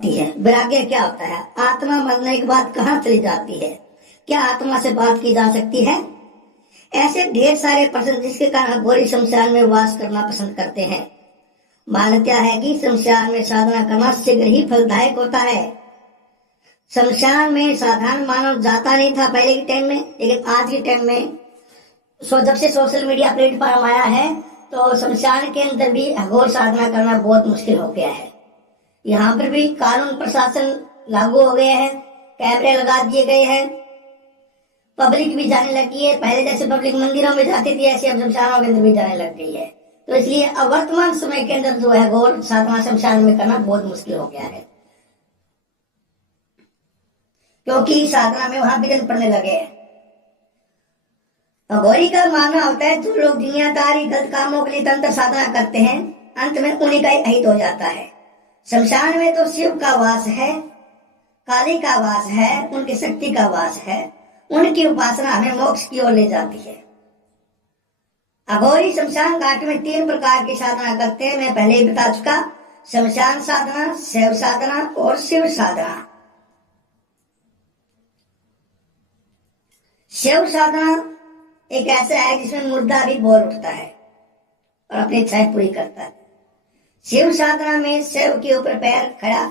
है। वैराग्य क्या होता है? आत्मा मरने के बाद कहाँ चली जाती है? क्या आत्मा से बात की जा सकती है? ऐसे ढेर सारे प्रश्न जिसके कारण घोरी शमशान में वास करना पसंद करते हैं। मान्यता है कि शमशान में साधना करना शीघ्र ही फलदायक होता है। शमशान में साधारण मानव जाता नहीं था पहले के टाइम में, लेकिन आज के टाइम में जब से सोशल मीडिया प्लेटफॉर्म आया है तो शमशान के अंदर भी अघोर साधना करना बहुत मुश्किल हो गया है। यहाँ पर भी कानून प्रशासन लागू हो गए हैं, कैमरे लगा दिए गए हैं, पब्लिक भी जाने लगी है। पहले जैसे पब्लिक मंदिरों में जाती थी ऐसे अब शमशानों के अंदर भी जाने लग गई है। तो इसलिए अब वर्तमान समय के अंदर जो है घोर साधना शमशान में करना बहुत मुश्किल हो गया है, क्योंकि साधना में वहां विघ्न पड़ने लगे हैं। अघोरी का मानना होता है जो लोग दुनियादारी गलत कामों के लिए तंत्र साधना करते हैं अंत में उन्हीं का अहित हो जाता है। शमशान में तो शिव का वास है, काली का वास है, उनकी शक्ति का वास है। उनकी उपासना हमें मोक्ष की ओर ले जाती है। अघोरी शमशान घाट में 3 प्रकार की साधना करते हैं। मैं पहले ही बता चुका, शमशान साधना, शैव साधना और शिव साधना। शैव साधना एक ऐसा है जिसमें मुर्दा भी बोल उठता है और अपनी इच्छाएं पूरी करता है। शिव साधना में शैव के ऊपर पैर खड़ा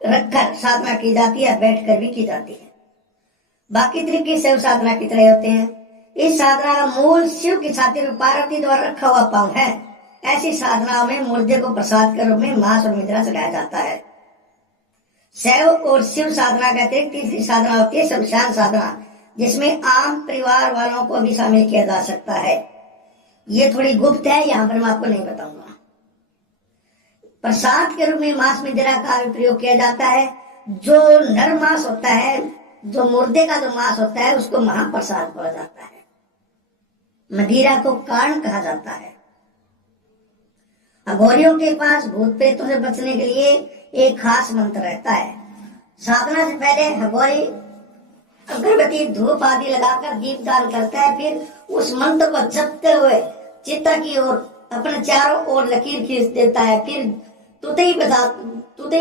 रखकर साधना की जाती है, बैठकर भी की जाती है। बाकी तरीके शैव साधना की तरह होते हैं। इस साधना का मूल शिव की छाती में पार्वती द्वारा रखा हुआ पांव है। ऐसी साधनाओं में मुर्दे को प्रसाद के रूप में मांस और मिश्रा चढ़ाया जाता है। शैव और शिव साधना के अतिरिक्त तीसरी साधना होती है शमशान साधना, जिसमें आम परिवार वालों को भी शामिल किया जा सकता है। ये थोड़ी गुप्त है, यहाँ पर मैं आपको नहीं बताऊंगा। प्रसाद के रूप में मांस मिश्रा का भी प्रयोग किया जाता है। जो नर मांस होता है, जो मुर्दे का जो मांस होता है, उसको महाप्रसाद बोला जाता है। मदिरा को कारण कहा जाता है। अघोरियों के पास भूत प्रेतों से बचने के लिए एक खास मंत्र रहता है। साधना से पहले अघोरी अगरबत्ती धूप आदि लगाकर दीपदान करता है, फिर उस मंत्र को जपते हुए चिता की ओर अपने चारों ओर लकीर खींच देता है, फिर तुतई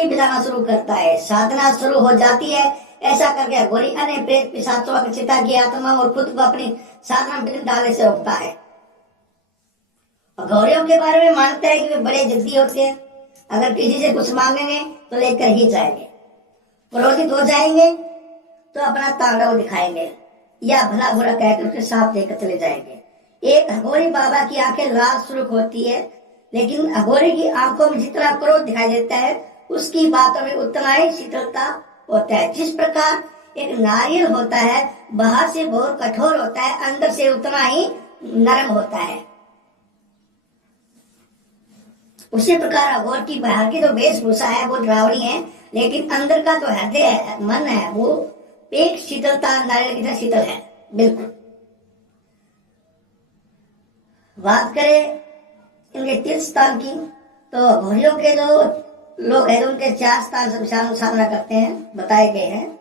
बजाना शुरू करता है। साधना शुरू हो जाती है। ऐसा करके अघोरी अन्य प्रेत पिशाचों की चिता की आत्मा और खुद को अपनी साधना में डालने से रोकता है। अघोरियों के बारे में मानते हैं कि वे बड़े जिद्दी होते हैं। अगर किसी से कुछ मांगेंगे तो लेकर ही जाएंगे, क्रोधित हो जाएंगे तो अपना तांडव दिखाएंगे या भला बुरा कहकर उसके साथ लेकर चले जाएंगे। एक अघोरी बाबा की आंखें लाल सुर्ख होती है, लेकिन अघोरी की आंखों में जितना क्रोध दिखाई देता है उसकी बातों में उतना ही शीतलता होता है। जिस प्रकार एक नारियल होता है, बाहर से बहुत कठोर होता है, अंदर से उतना ही नरम होता है। उसी प्रकार अघोर की बाहर की जो वेशभूषा है वो डरावनी है, लेकिन अंदर का जो हृदय है, मन है, वो एक शीतलता नारियल की तरह शीतल है। बिल्कुल। बात करें इनके तीर्थ स्थान की, तो अघोरियों के जो लोग हैं उनके 4 स्थान शमशान साधना करते हैं, बताए गए हैं।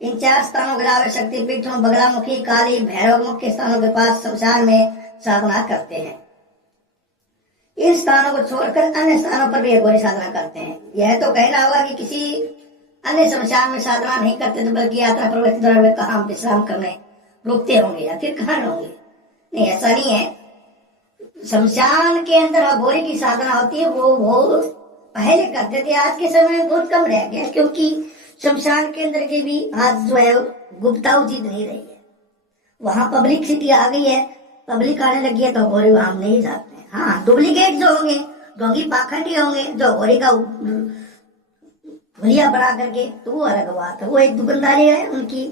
इन 4 स्थानों के अलावा शक्तिपीठों, बगलामुखी, काली, भैरव मुख्य स्थानों के पास शमशान में साधना करते हैं। इन स्थानों को छोड़कर अन्य स्थानों पर भी अघोरी साधना करते हैं। यह तो कहना होगा कि किसी अन्य शमशान में साधना नहीं करते तो बल्कि यात्रा प्रवृत्ति द्वारा वे कहाँ विश्राम करने रुकते होंगे या फिर कहाँ होंगे। नहीं, ऐसा नहीं है। शमशान के अंदर अघोरी की साधना होती है, वो पहले करते थे, आज के समय में बहुत कम रह गया, क्योंकि शमशान के अंदर की भी आज जो है गुप्ता उचित नहीं रही है। वहां पब्लिक सिटी आ गई है, पब्लिक आने लगी है तो अघोरी वहां नहीं जाते हैं। हाँ, डुप्लीकेट जो होंगे, ढोंगी पाखंडी होंगे, जो अघोरी का भुलिया बना करके, तो वो अलग बात है। वो एक दुकानदारी है उनकी,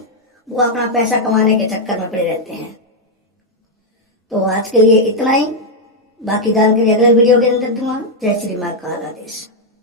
वो अपना पैसा कमाने के चक्कर में पड़े रहते हैं। तो आज के लिए इतना ही, बाकी जानकारी अगले वीडियो के अंदर दूंगा। जय श्री महाकाल आदेश।